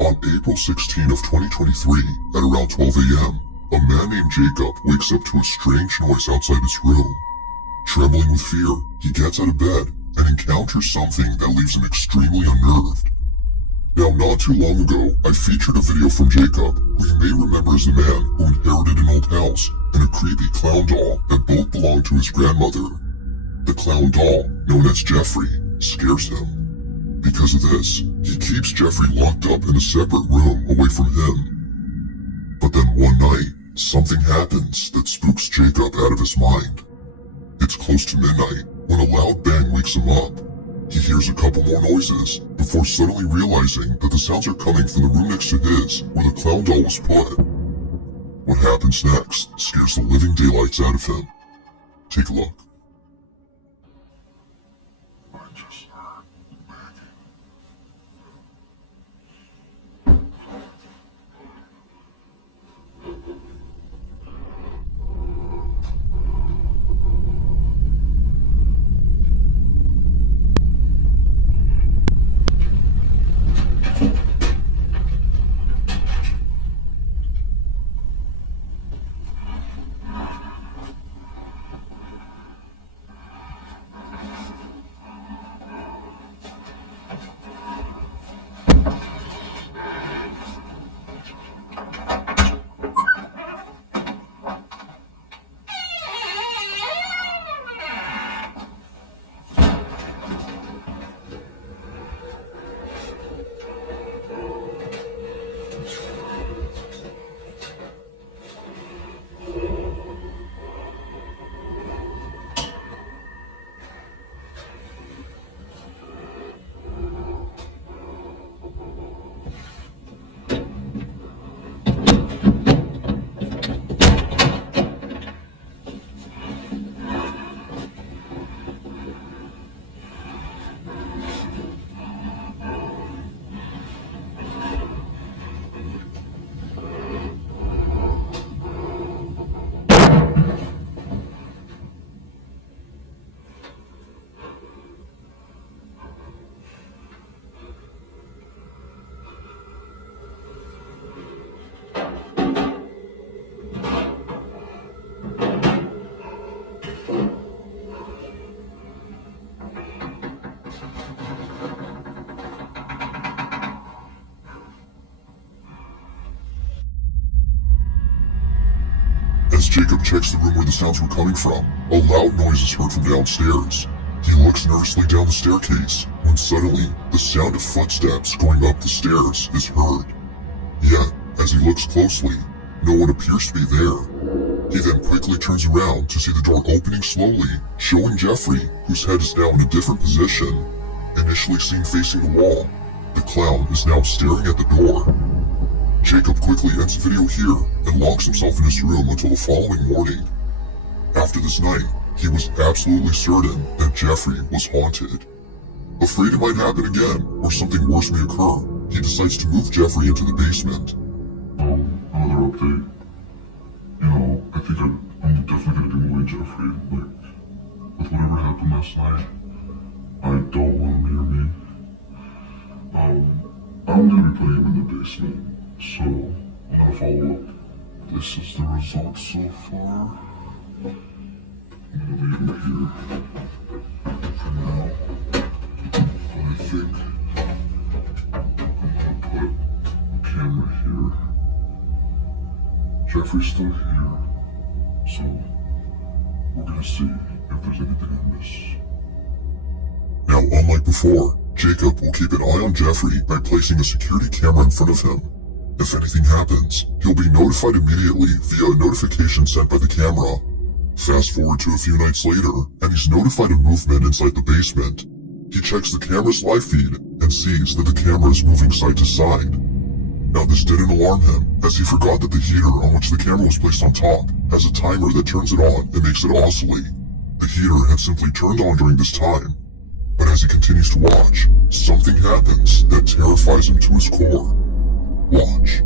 On April 16 of 2023, at around 12 a.m., a man named Jacob wakes up to a strange noise outside his room. Trembling with fear, he gets out of bed and encounters something that leaves him extremely unnerved. Now, not too long ago, I featured a video from Jacob, who you may remember as the man who inherited an old house and a creepy clown doll that both belonged to his grandmother. The clown doll, known as Jeffrey, scares him. Because of this, he keeps Jeffrey locked up in a separate room away from him. But then one night, something happens that spooks Jacob out of his mind. It's close to midnight when a loud bang wakes him up. He hears a couple more noises before suddenly realizing that the sounds are coming from the room next to his where the clown doll was put. What happens next scares the living daylights out of him. Take a look. As Jacob checks the room where the sounds were coming from, a loud noise is heard from downstairs. He looks nervously down the staircase, when suddenly, the sound of footsteps going up the stairs is heard. Yet, as he looks closely, no one appears to be there. He then quickly turns around to see the door opening slowly, showing Jeffrey, whose head is now in a different position. Initially seen facing the wall, the clown is now staring at the door. Jacob quickly ends the video here and locks himself in his room until the following morning. After this night, he was absolutely certain that Jeffrey was haunted. Afraid it might happen again or something worse may occur, he decides to move Jeffrey into the basement. Another update. I think I'm definitely gonna be moving Jeffrey. With whatever happened last night, I don't want him near me. I'm gonna be putting him in the basement. So, I'm gonna follow up. This is the result so far. I'm gonna leave him here for now. But I think I'm gonna put a camera here. Jeffrey's still here. So, we're gonna see if there's anything I miss. Now, unlike before, Jacob will keep an eye on Jeffrey by placing a security camera in front of him. If anything happens, he'll be notified immediately via a notification sent by the camera. Fast forward to a few nights later, and he's notified of movement inside the basement. He checks the camera's live feed and sees that the camera is moving side to side. Now this didn't alarm him, as he forgot that the heater on which the camera was placed on top has a timer that turns it on and makes it oscillate. The heater had simply turned on during this time. But as he continues to watch, something happens that terrifies him to his core. Watch.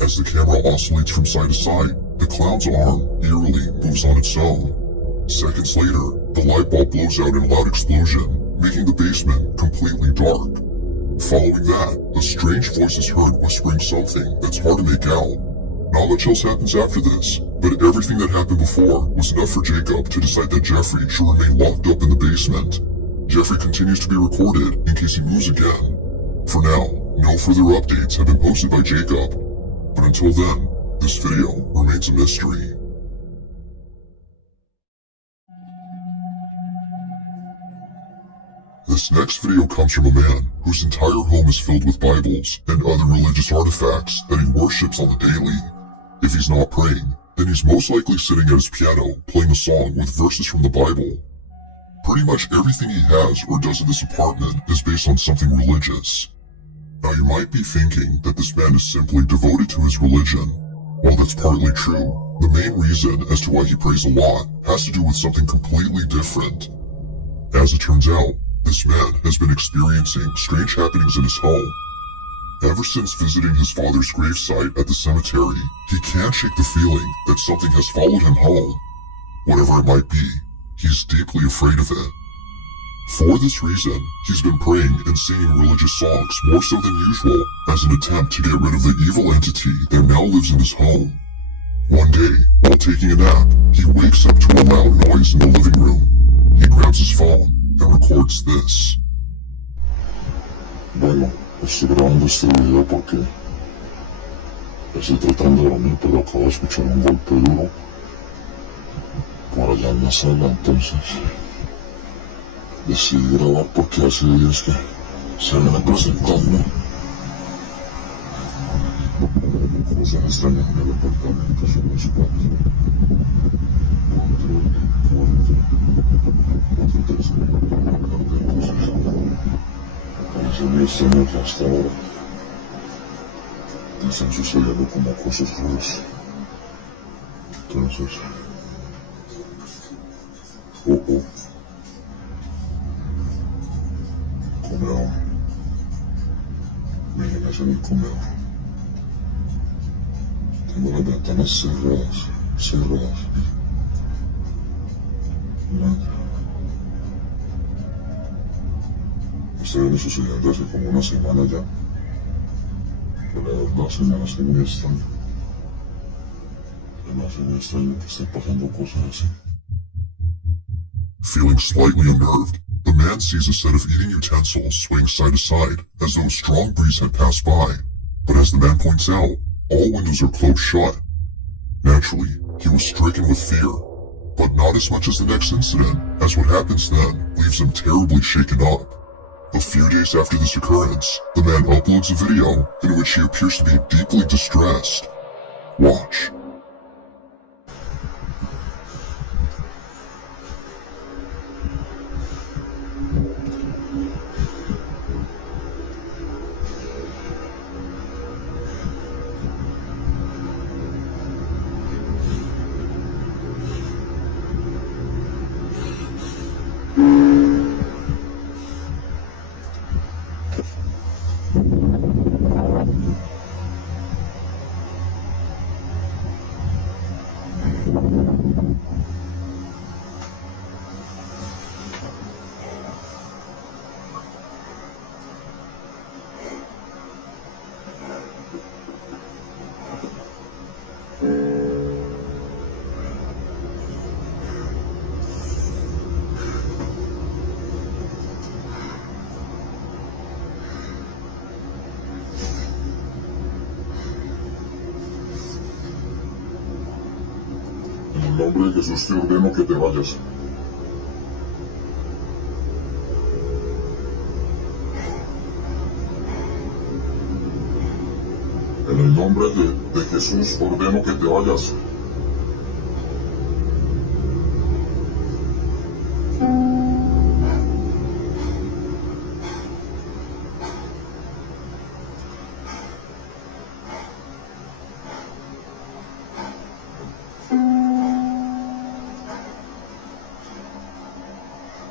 As the camera oscillates from side to side, the clown's arm eerily moves on its own. Seconds later, the light bulb blows out in a loud explosion, making the basement completely dark. Following that, a strange voice is heard whispering something that's hard to make out. Not much else happens after this, but everything that happened before was enough for Jacob to decide that Jeffrey should remain locked up in the basement. Jeffrey continues to be recorded in case he moves again. For now, no further updates have been posted by Jacob, but until then, this video remains a mystery. This next video comes from a man whose entire home is filled with Bibles and other religious artifacts that he worships on the daily. If he's not praying, then he's most likely sitting at his piano playing a song with verses from the Bible. Pretty much everything he has or does in this apartment is based on something religious. Now you might be thinking that this man is simply devoted to his religion. While that's partly true, the main reason as to why he prays a lot has to do with something completely different. As it turns out, this man has been experiencing strange happenings in his home. Ever since visiting his father's gravesite at the cemetery, he can't shake the feeling that something has followed him home. Whatever it might be, he's deeply afraid of it. For this reason, he's been praying and singing religious songs more so than usual as an attempt to get rid of the evil entity that now lives in his home. One day, while taking a nap, he wakes up to a loud noise in the living room. He grabs his phone and records this. Bueno, estoy grabando este video porque estoy tratando de dormir, pero acabo de escuchar un golpe duro por allá en la sala, entonces decidí grabar porque hace días que se viene presentando cosas extrañas en el apartamento. Son unos 4, 3 entonces parece muy extraño que hasta ahora están sucediendo como cosas raras. Entonces, comedor, miren, ese es mi comedor. Tengo las ventanas cerradas. Esto viene sucediendo hace como una semana ya. Pero la verdad se me hace muy extraño. Se me hace muy extraño que estén pasando cosas así. Feeling slightly unnerved, the man sees a set of eating utensils swaying side to side as though a strong breeze had passed by. But as the man points out, all windows are closed shut. Naturally, he was stricken with fear, but not as much as the next incident, as what happens then leaves him terribly shaken up. A few days after this occurrence, the man uploads a video in which he appears to be deeply distressed. Watch. En el nombre de Jesús te ordeno que te vayas. En el nombre de Jesús ordeno que te vayas.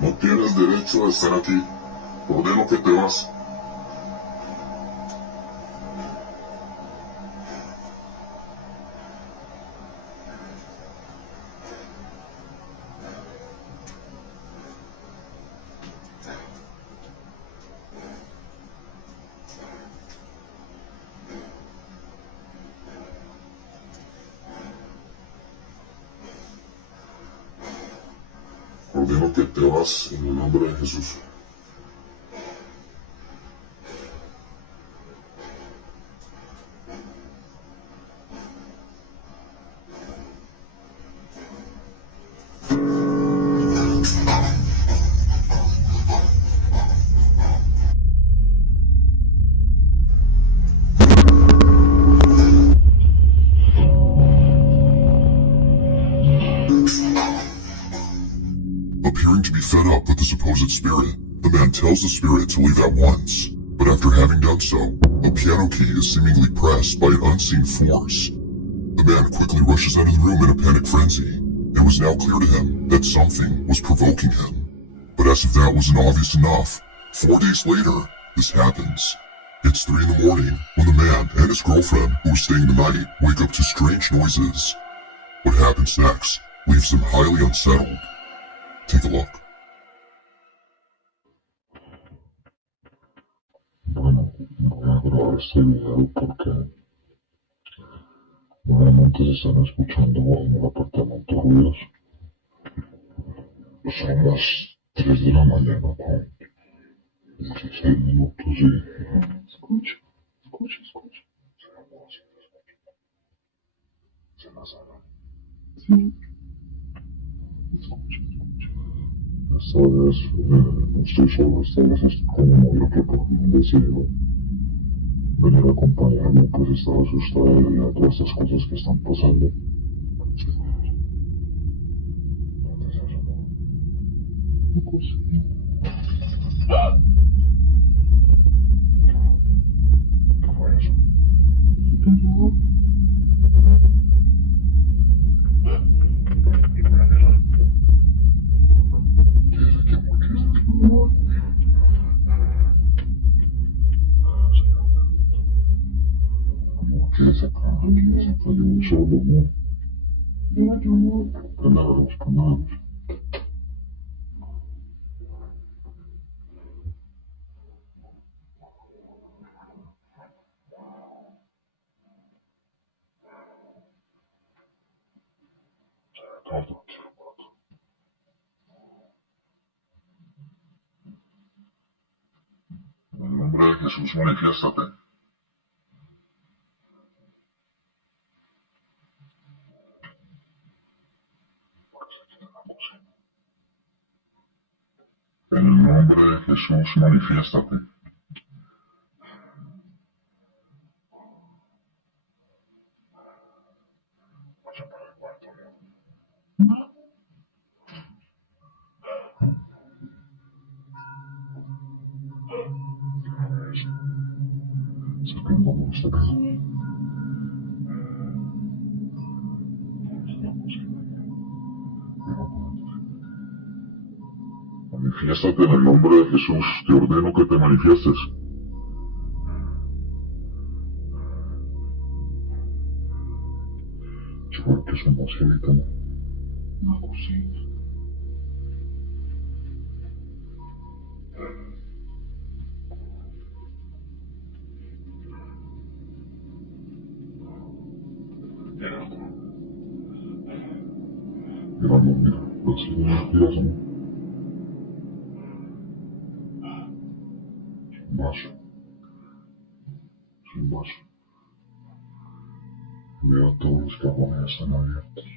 No tienes derecho a estar aquí. Ordeno que te vas. ordeno que te vas en el nombre de Jesús. Appearing to be fed up with the supposed spirit, the man tells the spirit to leave at once. But after having done so, a piano key is seemingly pressed by an unseen force. The man quickly rushes out of the room in a panic frenzy. It was now clear to him that something was provoking him. But as if that wasn't obvious enough, 4 days later, this happens. It's 3 in the morning when the man and his girlfriend who were staying the night wake up to strange noises. What happens next leaves them highly unsettled. Take a look. Bueno, voy a grabar este video porque nuevamente se están escuchando en el apartamento ruidos. Son las 3 de la mañana con 16 minutos y... Escucho. Se la saben. Sí. Escucho. Esta vez estoy solo, esta vez estoy con mi novio que por fin decidió venir a acompañarme, pues estaba asustado debido a todas estas cosas que están pasando. ¿Qué fue eso? Quédese acá, yo voy solo, ¿no? Palabras. En el nombre de Jesús, manifiéstate. En el nombre de Jesús, manifiéstate. Vaya para el cuarto, ¿no? Manifiéstate en el nombre de Jesús, te ordeno que te manifiestes. Yo creo que es un mosquito, ¿no? Una cosita. Mira, así mentiras, ¿no? Es un vaso. Veo todos los cajones están abiertos.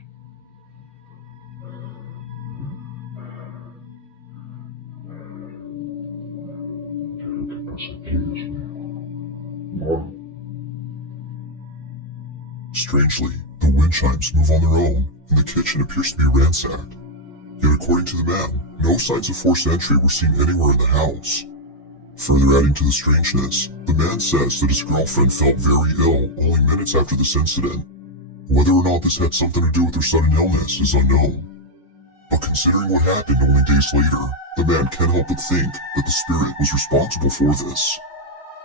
¿Qué pasa aquí, Dios mío? No. Strangely, the wind chimes move on their own, and the kitchen appears to be ransacked. Yet according to the man, no signs of forced entry were seen anywhere in the house. Further adding to the strangeness, the man says that his girlfriend felt very ill only minutes after this incident. Whether or not this had something to do with her sudden illness is unknown. But considering what happened only days later, the man can't help but think that the spirit was responsible for this.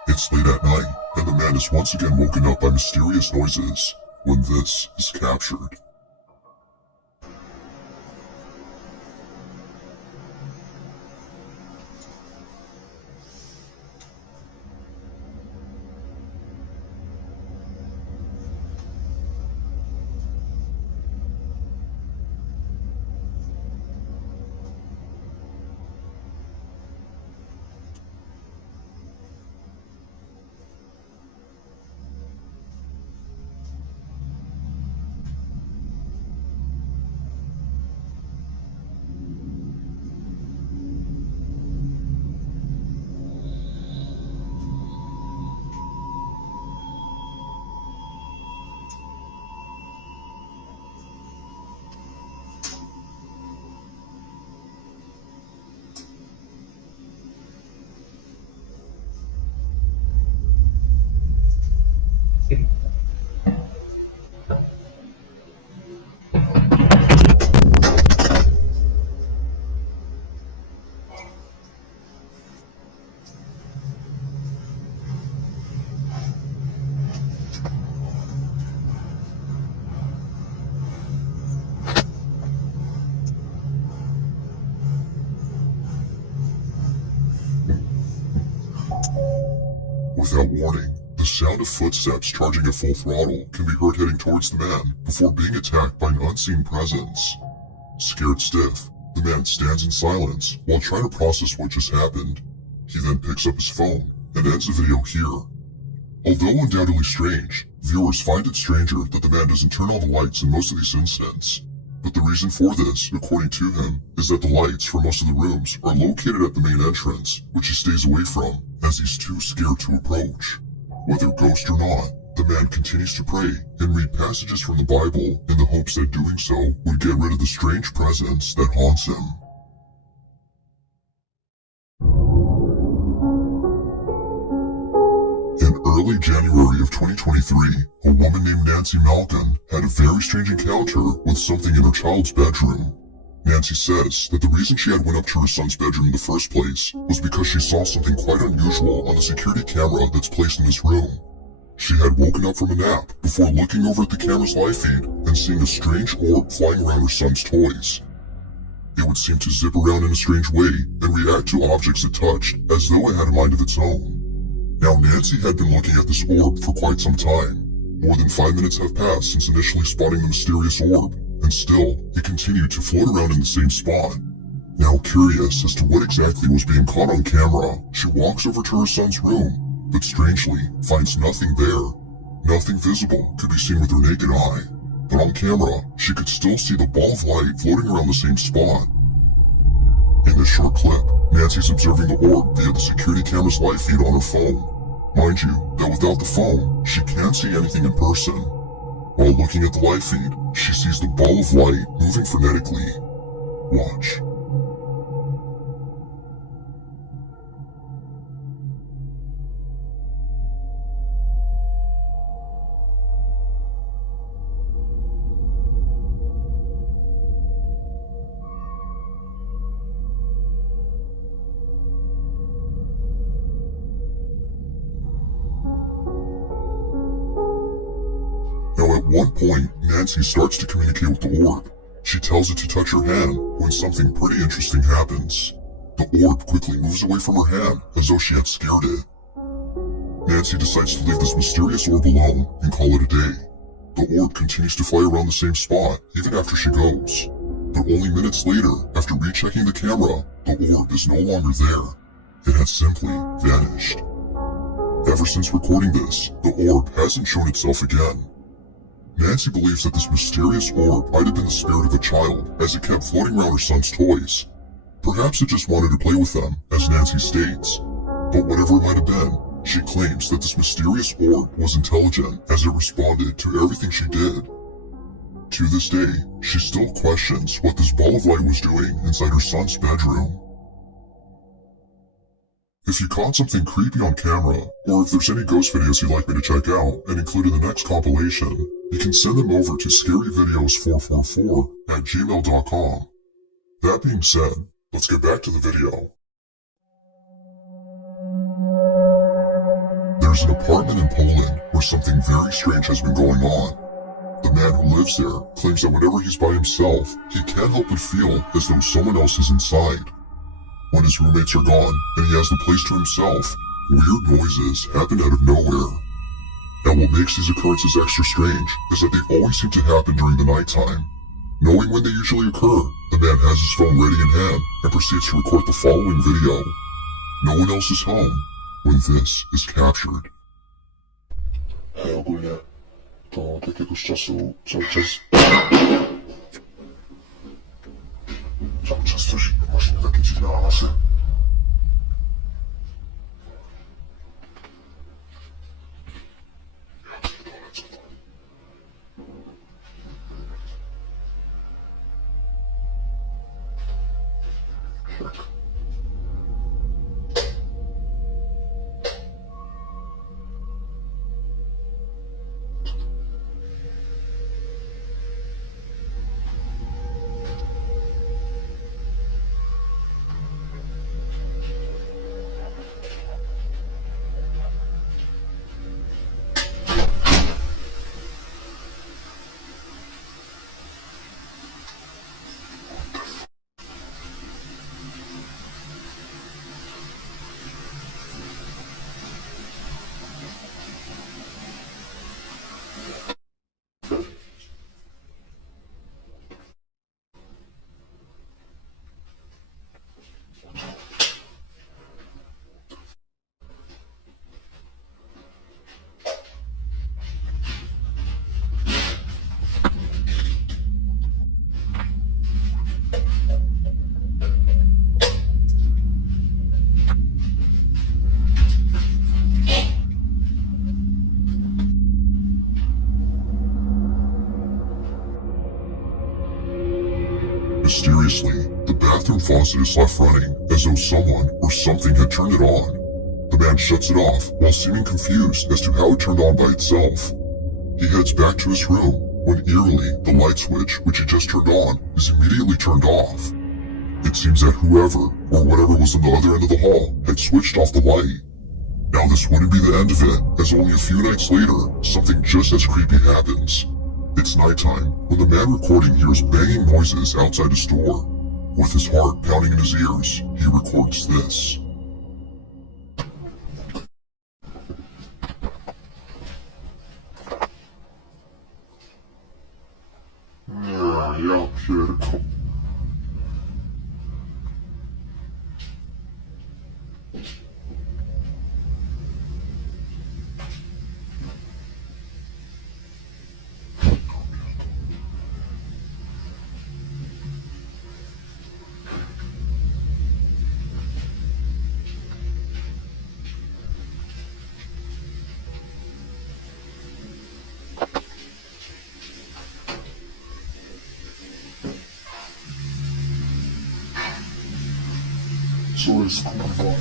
It's late at night, and the man is once again woken up by mysterious noises when this is captured. without warning, the sound of footsteps charging at full throttle can be heard heading towards the man before being attacked by an unseen presence. Scared stiff, the man stands in silence while trying to process what just happened. He then picks up his phone and ends the video here. Although undoubtedly strange, viewers find it stranger that the man doesn't turn on the lights in most of these incidents. But the reason for this, according to him, is that the lights for most of the rooms are located at the main entrance, which he stays away from, as he's too scared to approach. Whether ghost or not, the man continues to pray and read passages from the Bible in the hopes that doing so would get rid of the strange presence that haunts him. In early January of 2023, a woman named Nancy Malkin had a very strange encounter with something in her child's bedroom. Nancy says that the reason she had went up to her son's bedroom in the first place was because she saw something quite unusual on the security camera that's placed in his room. She had woken up from a nap before looking over at the camera's live feed and seeing a strange orb flying around her son's toys. It would seem to zip around in a strange way and react to objects it touched as though it had a mind of its own. Now, Nancy had been looking at this orb for quite some time. More than 5 minutes have passed since initially spotting the mysterious orb, and still, it continued to float around in the same spot. Now, curious as to what exactly was being caught on camera, she walks over to her son's room, but strangely, finds nothing there. Nothing visible could be seen with her naked eye, but on camera, she could still see the ball of light floating around the same spot. In this short clip, Nancy's observing the orb via the security camera's live feed on her phone. Mind you, that without the phone, she can't see anything in person. While looking at the live feed, she sees the ball of light moving frenetically. Watch. Now at one point, Nancy starts to communicate with the orb. She tells it to touch her hand when something pretty interesting happens. The orb quickly moves away from her hand as though she had scared it. Nancy decides to leave this mysterious orb alone and call it a day. The orb continues to fly around the same spot even after she goes. But only minutes later, after rechecking the camera, the orb is no longer there. It has simply vanished. Ever since recording this, the orb hasn't shown itself again. Nancy believes that this mysterious orb might have been the spirit of a child as it kept floating around her son's toys. Perhaps it just wanted to play with them, as Nancy states. But whatever it might have been, she claims that this mysterious orb was intelligent as it responded to everything she did. To this day, she still questions what this ball of light was doing inside her son's bedroom. If you caught something creepy on camera, or if there's any ghost videos you'd like me to check out and include in the next compilation, you can send them over to scaryvideos444@gmail.com. That being said, let's get back to the video. There's an apartment in Poland where something very strange has been going on. The man who lives there claims that whenever he's by himself, he can't help but feel as though someone else is inside. When his roommates are gone and he has the place to himself, weird noises happen out of nowhere. And what makes these occurrences extra strange is that they always seem to happen during the nighttime. Knowing when they usually occur, the man has his phone ready in hand and proceeds to record the following video. No one else is home when this is captured. Ogólnie to od jakiegoś czasu cały czas coś właśnie takie dziwne hamasy. Mysteriously, the bathroom faucet is left running as though someone or something had turned it on. The man shuts it off while seeming confused as to how it turned on by itself. He heads back to his room when eerily the light switch, which he just turned on, is immediately turned off. It seems that whoever or whatever was on the other end of the hall had switched off the light. Now this wouldn't be the end of it, as only a few nights later, something just as creepy happens. It's nighttime when the man recording hears banging noises outside his door. With his heart pounding in his ears, he records this. Yeah, kid. So it's cool.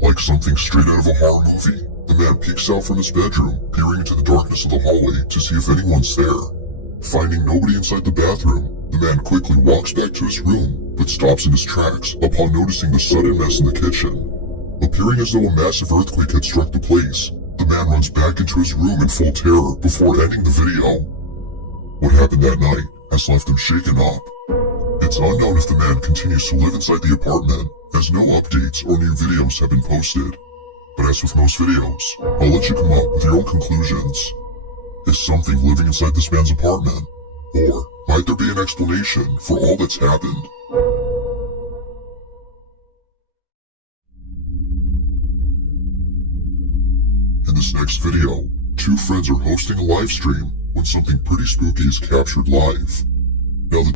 Like something straight out of a horror movie, the man peeks out from his bedroom, peering into the darkness of the hallway to see if anyone's there. Finding nobody inside the bathroom, the man quickly walks back to his room, but stops in his tracks upon noticing the sudden mess in the kitchen. Appearing as though a massive earthquake had struck the place, the man runs back into his room in full terror before ending the video. What happened that night has left him shaken up. It's unknown if the man continues to live inside the apartment, as no updates or new videos have been posted. But as with most videos, I'll let you come up with your own conclusions. Is something living inside this man's apartment? Or might there be an explanation for all that's happened? In this next video, two friends are hosting a live stream when something pretty spooky is captured live. Now the